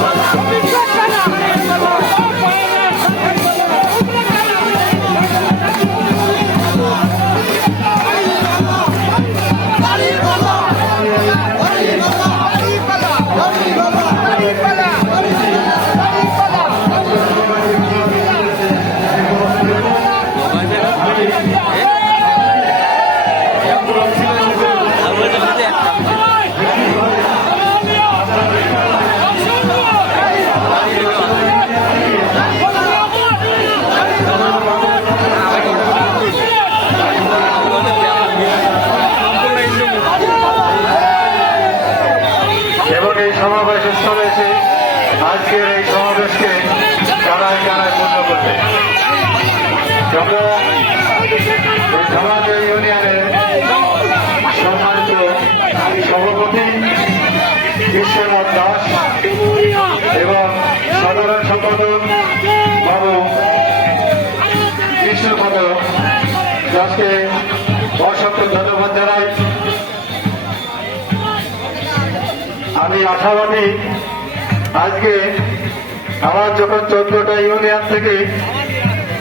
Well, এই সমাবেশ চলেছে আজকের এই সমাবেশকে কারায় কারায় পূর্ণ করবে। ইউনিয়নের দাস এবং সম্পাদক বাবু বিষ্ণুপদ দাসকে অসংখ্য ধন্যবাদ জানাই। আমি আশাবাদী। আজকে আমার যখন চোদ্দটা ইউনিয়ন থেকে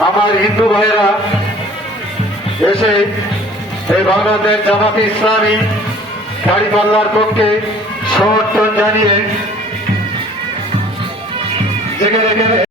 আমার হিন্দু ভাইয়েরা এসে এই বাংলাদেশ জামাতে ইসলামী দাড়িপাল্লার পক্ষে সমর্থন জানিয়ে যেখানে